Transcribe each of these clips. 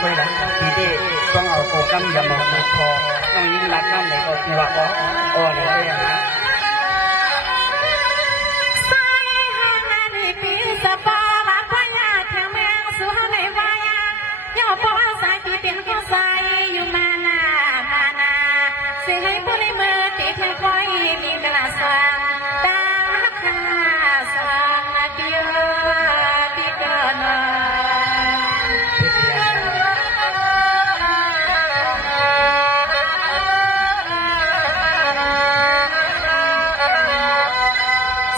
ไปแล้วทีเดีต้องเอาโปรแกรมยามาพอต้องยิ่งรักน้ำในก็คือว่าก็อ๋อเนี่ยได้ยังไงให้ผู้ในมือตีเทียนคอยดีกระสางตาข้าสางเดียวที่เกิน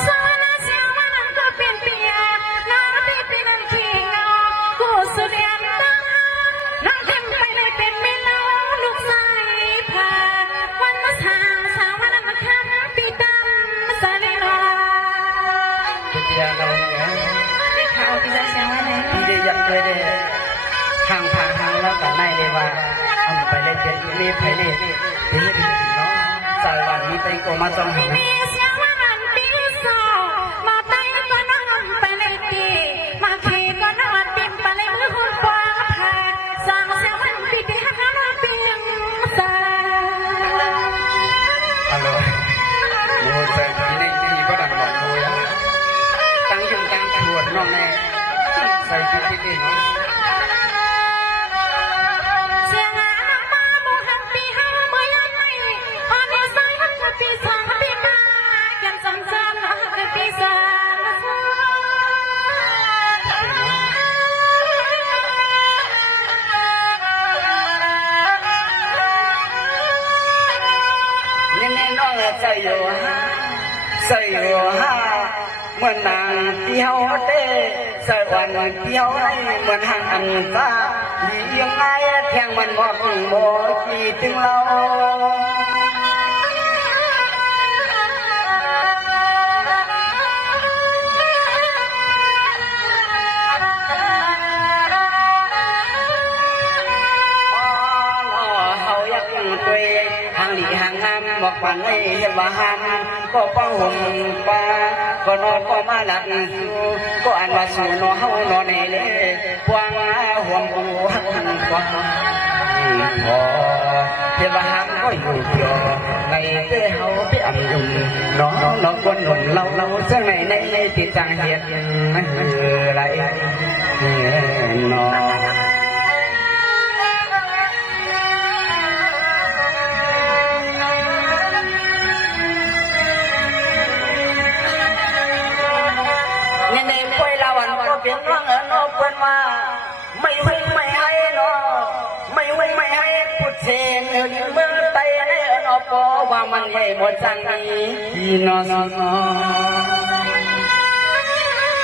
สวรรค์เสียวันนั้นก็เป็นเปียน้องที่เป็นนันขี้เงากูสุดยอดน้องทำไปเลยเป็นไม่เล่าลูกสายพาวันมาสาวสาววันนั้นมาทำปีดำมาใส่เลยรอพี่เดียเราเนี่ยข่าวพี่จะเสียงว่าไหนพี่เดียยังเคยได้ทางแล้วกันในเลยว่าอันไปเลยเป็นมีไปเลยนี่เนาะสายวันมีเต็งโกมาจองหัวน้องแม่ใส่ชุดที่ดีเนาะเสียงอามาบุหันปีห้าเมื่อยังไงพอมีสายหันปีสองปีมายังจำจำหันปีสามนี่น้องใส่อยู่ฮะเหมือนนางเที่ยวเต้สวรรค์เที่ยวให้เหมือนหางอันตาดียังไงแทงมันบอกกี่ถึงเราหางหลีหางงามบอกวันให้เห็นว่าหามก็ป้องห่มปลาก็นอนก็มาหลับก็อ่านว่าสู่นอเฮานอนในเล่วางห่วงหูหักกว่าพอเทวหามก็อยู่เดียวในเต้เฮาไปอ่ำยุ่งน้องคนหนุ่มเราเสื้อในติดจังเหียดอะไรน้องเปลี่ยนร่างนอกเป็นว่าไม่ให้เนาะไม่ให้พูดเสียงเรื่องเมืองไทยในนอปว่ามันใหญ่หมดจังนี้นอน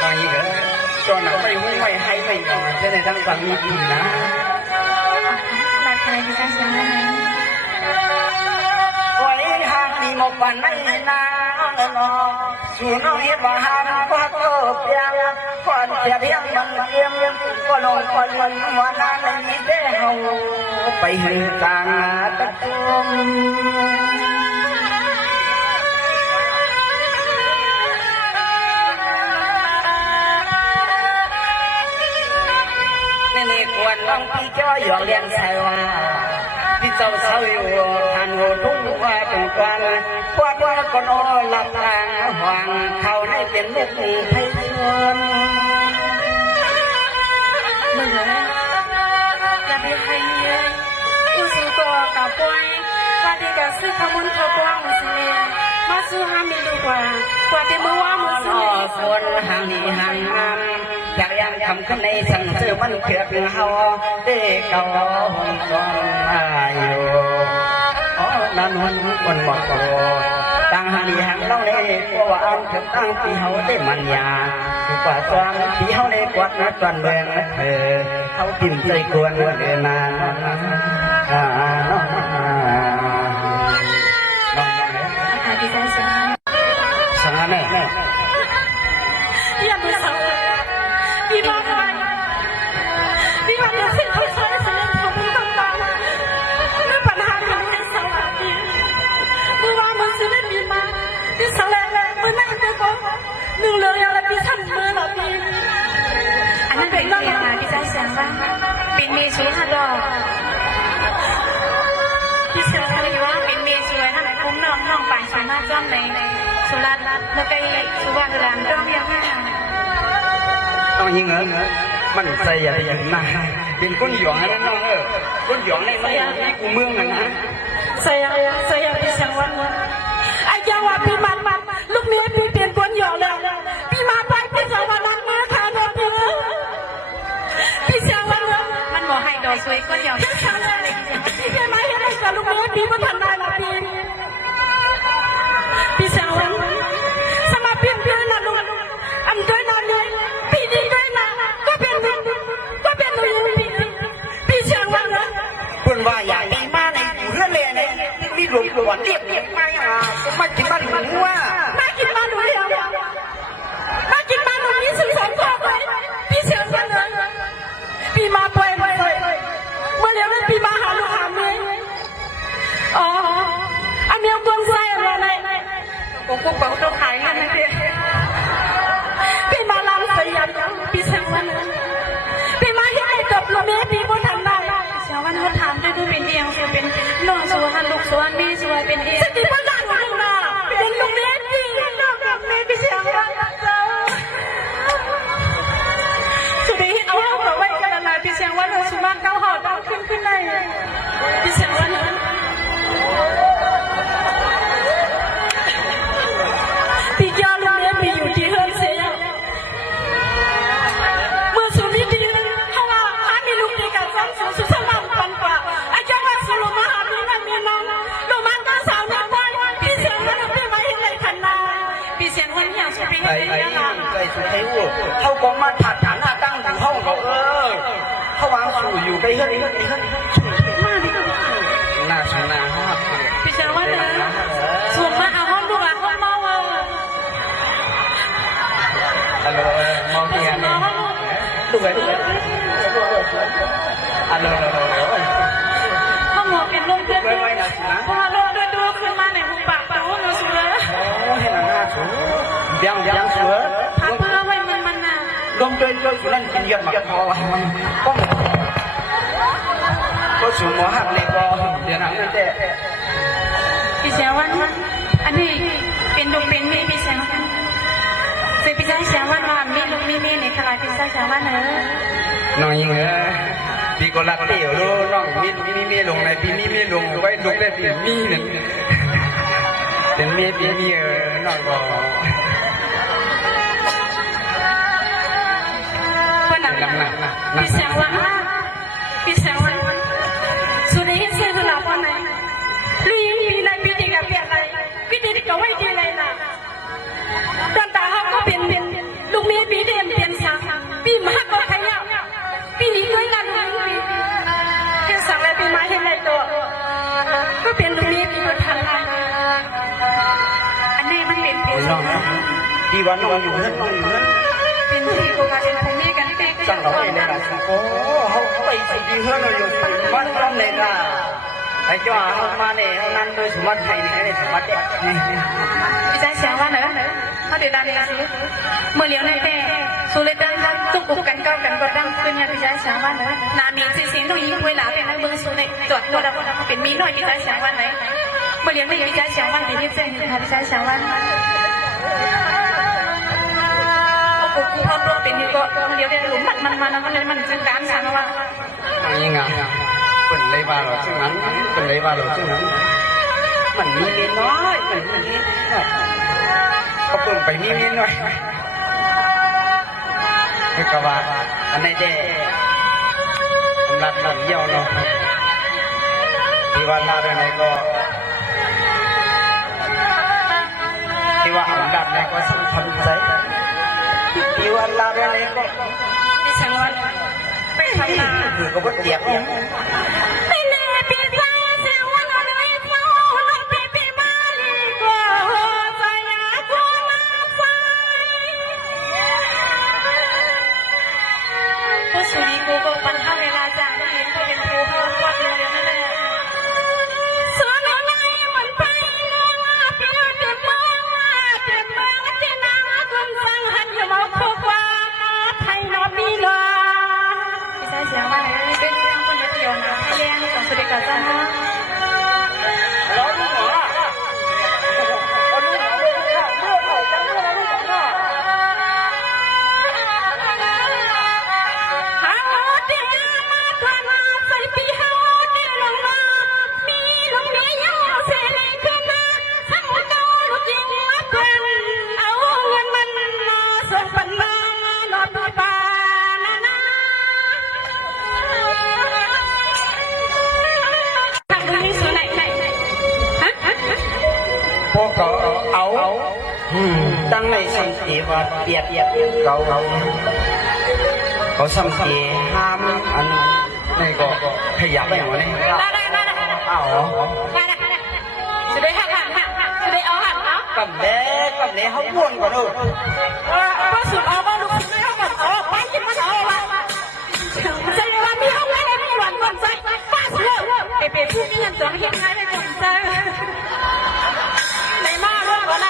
บางทีก็ตอนนั้นไม่ให้ไม่นอนจะในทั้งฝั่งนี้ดีนะบัดใครที่จะเสียงว่าไหนไว้หากมีหมกวันไม่นานเนาะสู่น้องเห็นว่าหามก็เกิดเพียงก่อนเพียงมันเยี่ยมก็ลงก็เลื่อนวันนั้นในนี้เด้เฮาไปให้กลางตะกุมนี่ควรน้องพี่จ้อยหยอกเลี้ยงใส่ว่าพี่เจ้าเศร้าอยู่ทันหัวทุ่งว่าตรงกลางว่าก็นอนหลับตาหวังเขาให้เป็นเม็ดให้ชวนเมื่ออย่าไปให้เยอะอุสุตัวกับป่วยว่าที่จะซื้อขมุนขบวงมุสลิมมาซื้อห้ามิลลิกว่าที่เมื่อว่ามุสลิมคนห่างนี้ห่างงามอยากยังทำขึ้นในสั่งซื้อมันเพียบเฮาเด็กเก่าหงกองอายุนั่นคนบอกตั้งหาดีหางเล่าเล่ก็ว่าอันเกิดตั้งปีเฮาได้มันยาถูกกว่าจอมปีเฮาได้กวาดนัดจวนแบงเธอเขากินใจกวนเดินนานน้องพี่จะเสียงสังหารแม่อย่าไปสั่งพี่บอกไปพี่บอกอย่าสิ่งที่ใช้สำหรับผมต่างๆไม่ปัญหาทางให้สวัสดีเมื่อวานมันซื้อไม่มีมาพี่สาวแล้วเมื่อนั่งไปก็หนึ่งเรื่องอะไรพี่ทำเมื่อหรอพี่อันนั้นเป็นเรื่องอะไรพี่จะเสียงบ้างปี เป็นเมสุฮะดอกพี่เสืออะไรวะเป็นเมสุทำคุ้มน้องป่านสามารถจ้องในสุราษฎร์แล้วไปสุวรรณรามจ้องยังไง น้องยิงมันใส่อะไรอย่างนั้นเป็นคนหยองนะน้องคนหยองในมันมีกูเมืองนะ saya bisa wan aja wa pi man lúcนี้พี่เป็นคนหยองแล้วพี่มาไปพี่จะวันนั้นมาค่ะน้องพี่เสียวันมันบอกให้ดอกสวยก็หยองพี่เป็นมาให้ได้กับลูกนี้พี่ก็ทำได้ละพี่เสียวันสมาเปลี่ยนนะลูกอันด้วยนะลูกพี่ดีด้วยนะก็เป็นลูกพี่เสียวันคนว่าอยากมีมาในกูเรื่องเลยเนี่ยมีหลวงหลวงเรียบไม่มากินบ้านหนูว่ามากินบ้านหนูเดียวมากินบ้านหนูนี่สิบสองตัวไปพี่เสียวันเลยพี่มาไปเมื่อเร็วนั้นพี่มาหาลูกหาเมียอ๋ออันนี้กวงไส้อะไรโอ้โหเป๋าต้องขายเงินนะพี่มาลำเสียพี่เสียวันพี่มาให้กับลูกเมียพี่ก็ทำได้เสียวันเขาถามด้วยดูเป็นเอียงจะเป็นน้องสัวฮันลูกสัวมีสัวเป็นเอียงสติปัญญาของเราเป็นลูกเมียพี่น้องกับเมียพี่เสียวันสุดที่เอาเข้าไว้กันอะไรพี่เสียวันเราสุมาเก้าห่อต้องขึ้นได้พี่เสียวันพี่ยาลูกเมียพี่อยู่ที่เฮือนเสียเมื่อสุริดีเขาว่าหามีลูกดีกันสองสุดสลับปันกว่าอาจารย์ว่าสุรุมาหาพี่นั่นมีน้องลูกมันก็สาวน้อยพี่เสียวันพี่มาเห็นเลยทันนาพี่เสียวันอยากสุริให้ได้ยังไงใจสุดท้ายวัวเขาก็มาถัดฐานหน้าตั้งอยู่ห้องเขาเขาวางสู่อยู่ไปเฮ้ยมาดิหน้าชนะฮะพี่เสียวันส่วนมาเอาห้องลูกหลานห้องเมาฮัลโหลมองเพียงดูไปฮัลโหลห้องหมอเป็นลมเพื่อนด้วยพอลมด้วยดูขึ้นมาในหูปากตู้หนูสวยโอ้เห็นหน้าสวยยังสวยพักเพื่อไว้มันน่ะลมด้วยสุนันกินเยอะมากพอก็สูงหมอหักเลยก็เดี๋ยวนั้นนั่นแต่พี่เสียวันอันนี้เป็นดวงเป็นมีพี่เสียวันเป็นพี่ชายเสียวันมามีลูกมีในตลาดพี่ชายเสียวันน้องยิงพี่ก็รักเตี่ยวรู้น้องมีลงในพี่มีลงไว้ลงได้พี่มีหนึ่งเป็นมีน้องก็คนหนักพี่เสียวันสุดที่เสียสละวันไหนลีปีไหนปีที่กับเปลี่ยนอะไรปีที่กับไว้ที่ไหนน่ะตอนตาเขาก็เป็นลูกเมียปีเดียนเปลี่ยนสังปีมากก็ขยับปีนี้ด้วยกันแค่สั่งอะไรปีมาเห็นอะไรตัวก็เป็นลูกเมียปีคนทันอันนี้มันเป็นน้องที่วันน้องอยู่นั่นเป็นที่กูมาเป็นภูมิกันที่เป็นสั่งเราเองเลยนะโอ้เขาไปที่เฮือนเราอยู่บ้านเราเลยนะไอ้จ้าเขามาเนี่ยเขานั่นโดยสมบัติไทยนี่สมบัติพี่ชายเสียงว่าไหนเขาเดือดดันเลยสิเมื่อเลี้ยวในแต่สุริดันตุกอุกกันเก้ากันก็ดังขึ้นเนี่ยพี่ชายเสียงว่าไหนนามีสิ่งต้องยิงเวลาเป็นนักเบอร์สุในจอดตัวเราเป็นมีหน่อยพี่ชายเสียงว่าไหนเมื่อเลี้ยวในพี่ชายเสียงว่าเป็นยี่สิบเซนค่ะพี่ชายเสียงว่ากูพร้อมตัวเป็นอยู่ก็เลี้ยวได้หลุมมันเลยมันจึงการสั่งว่ายังไงเป็นไรบ้าหรอช่วงนั้นเป็นไรบ้าหรอช่วงนั้นมันมีนิดน้อยมันมีนิดหน่อยเขาเปิดไปมีนิดหน่อยคือกว่าอันไหนเด้สำหรับหลังเยี่ยวเนาะที่ว่าลาไปไหนก็ที่ว่าอันดับไหนก็สำคัญใจที่ว่าลาไปไหนก็ที่สังวันไปทำนาคือก็บ่เตียบเนี่ยไม่แน่ปีไฟเสียวันอะไรเฝ้าลงปีมาลีก็ใจอยากกูมาไฟผู้สุริกูก็ปัญหาเวลาจางเห็นก็เป็นผู้ห้ามวัดเลยนั่นแหละสอนอะไรมันไปเปลี่ยนเป็นเมืองที่นางคนฟังหันอย่ามาพบว่าไทยนอมีเลยพี่ชายเสียงว่าเป็น พวกเขาเอาตั้งในสังเกตว่าเบียดเขาสังเกตห้ามอันนี่ก็ขยับอย่างนี้เอา จะได้หักจะได้เอาหัก กับเล่เขาบ้วนก่อนดู ก็สุดเอาบ้าลูกไม่เอาแบบเอาไปกินมันเอาละใจว่ามีเอาไว้ในหวานก่อนใจป้าสุดเป๊ะพูดนี่ยังจะเห็นใครในก่อนใจในมาเรื่องอะไร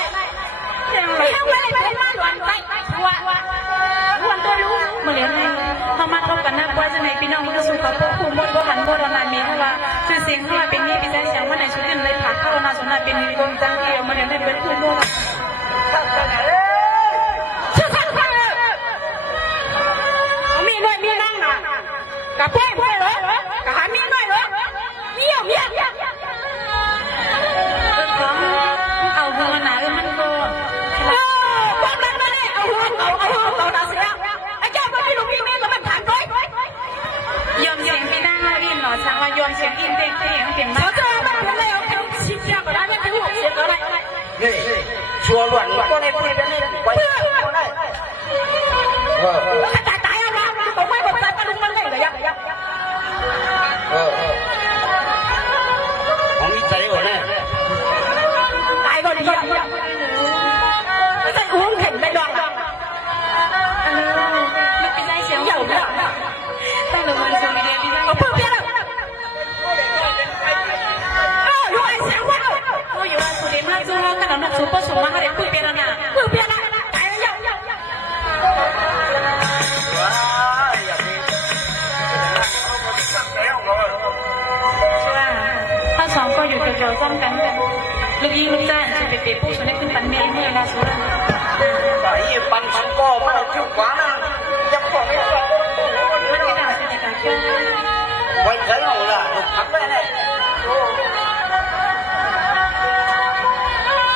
ไม่เอาไว้ในมาหวานใจว่าวันตัวรู้มาเลี้ยงให้เขามาเข้ากันหน้าว่าจะในพี่น้องก็สู้เขาพวกคุมบนบ่หันบ่รนามีเพราะว่าชื่อเสียงเขาเป็นนี่พี่ใจเสียงว่าในชุดยืนเลยผ่าเข้ามาสนใจเป็นกรมจ้างที่เอามาเลี้ยงให้เป็นคุมบ่มีนั่งน่ะกับเพื่อนเหรอกับหามีหน่อยเหรอเมียเอาหัวหนามันก็บ้านไม่ได้เอาหัวเอาตาเสียไอ้เจ้าก็ไม่รู้พี่แม่ก็มันผ่านไปยอมเสียงไม่ได้ดินหรอช่างว่ายอมเสียงอินเด็กเสียงมากเขาจะมาเป็นอะไรเอาแค่ชิบเสียก็ได้ไม่เป็นหัวเสียก็ได้นี่ชัวร์หล่อนก็เลยพูดกันเลยไว้ก็ได้ตายอะไรผมไม่บอกใจปลุกมันเลยเหรอยังผมมีใจก่อนนะตายก่อนดิไม่ใช่อุ้งเห็นไม่ดองไม่เป็นไรเสียงเหยาเนี่ยแต่หนูมันจะมีเดียดีเอาเพื่อนเพื่อนอยู่ไอ้เสียงว่าอยู่ว่าสุดมากจูเราขนาดนั้นซูเปอร์สูงมากเลยเพื่อนเพื่อนนะเพื่อนเพื่อนนะตายแล้วถ้าสองก็อยู่เกี่ยวๆต้องกันลูกยิงลูกจ้างจะไปเตะผู้ชนะขึ้นปันเมย์เมื่อลาสุดแต่ยี่ปันสังก็ไม่เอาชื่อกว่านะยังบอกไม่ได้ไม่ได้ด่าจะด่าเกี่ยวไว้ใจหนูล่ะลูกทำไม่ได้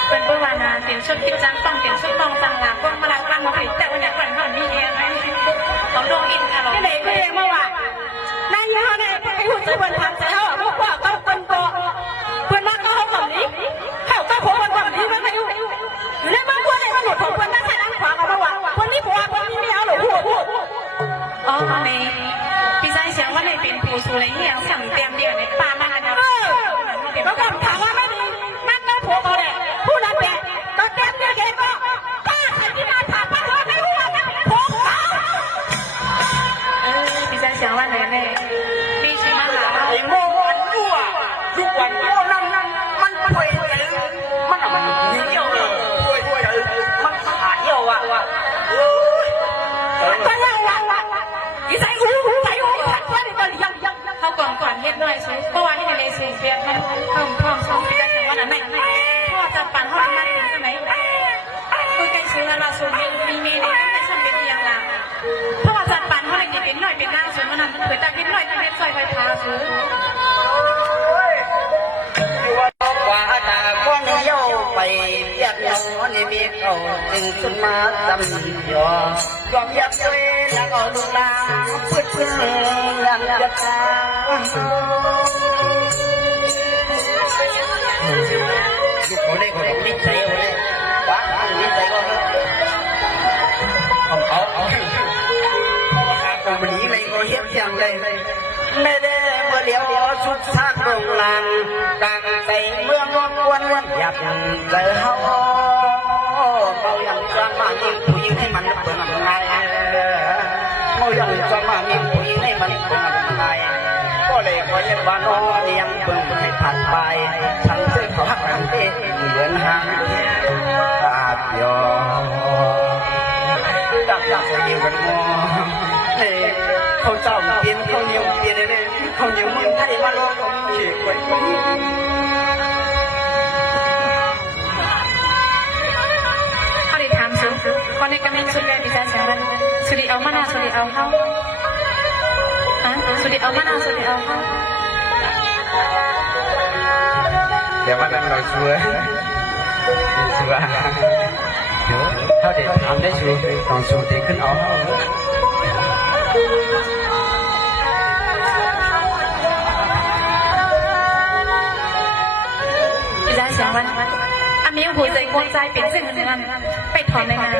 เป็นประวัติเตียงชุดคิดจังต้องเตียงชุดมองต่างหลักว่ามาลักลังมาผิดแต่วันนี้ก่อนก่อนมีเองไหมต้องโดนอินค่ะเราไม่ได้ก็ยังเมื่อวานนั่งอยู่ข้างในไอ้หุ่นใจวันทำใจเขาบอกว่าเขาคนโตเพื่อนนั่งเขาแบบนี้เขาก็ผมวันแบบนี้มันไม่อยู่อยู่ในบ้านพวกเนี่ยมันหลุดผมคนนั่งใส่นั่งขวางเอาระหว่างคนนี้ผัวคนนี้ไม่เอาหรอกพูดอ๋อในพี่ชายเสียงว่าในเป็นผู้สูงอายุอย่างสั่งเตรียมเดียวในป่ามันนะก็คำถามว่าไม่ดีนั่นก็ผัวเขาเนี่ยผู้นั้นเป็นก็เตรียมเดียวแกก็ป้าใครที่มาถามป้าว่าไม่รู้ว่าจะผัวเขาพี่ชายเสียงว่าไหนเนี่ยพี่ชื่อมาหาไอ้โง่วันยั่วทุกวันโง่นั่งมันป่วยเลยมันเยี่ยวเลยป่วยมันขาดเยี่ยวว่ะก็ยังพี่ชายหูผัดว่าในตอนยังเขาก่อนเฮ็ดด้วยสิเพราะว่าที่ในเสียงเปียกมันเพิ่มความสองพี่ชายเสียงว่าไหนเพราะว่าจะปั่นห้องนั่งอยู่ใช่ไหมคุยกันซื้อมาสูงมีในไม่ชอบเป็นยังไงเพราะว่าจะปั่นห้องในเป็นหน่อยเป็นหน้าสูงมันนั่นมันเผยแต่เป็นหน่อยเป็นซอยไฟฟ้าสูงว่าตาคนเยี่ยวไปเปียกน้องนี่มีเขาจึงขึ้นมาจำยอมยับด้วยแล้วเอาลูกลางพึ่งยังจะตาลูกเขาได้คนนิสัยเลยว้านิสัยก็เอาคนนี้เลยก็เฮี้ยนยังเลยไม่ได้เมื่อเลี้ยวสุดทางโรงลางกลางใจเมืองวันอยากเจอเขาเขายังจะมามีผู้หญิงให้มันเป็นไงเขายังจะมามีผู้หญิงให้มันเป็นไงก็เลยขอเย็นว่าน้องเลี้ยงเบิ่งให้ผ่านไปฉันเจอเขาหักกันเองเหมือนหางขาดยอจับยิ้มกันมองเขาเจ้าเปลี่ยนเขาเหนียวเปลี่ยนเลยเขาเหนียวมึงไทยมาลองเขียนไว้เขาได้ถามสุดคนในกำลังสุดเลยพี่ชายเสียงวันสุดเอามานาสุดเอาเขาสุดเอามานาสุดเอาเขาเดี๋ยววันนั้นเราช่วยเดี๋ยวเขาเด็ดทำได้ช่วยตอนช่วยเด็กขึ้นเอาพี่ชายเสียงวัน ถ้ามีหัวใจกวนใจเป็นสิ่งหนึ่งไปถอนในงาน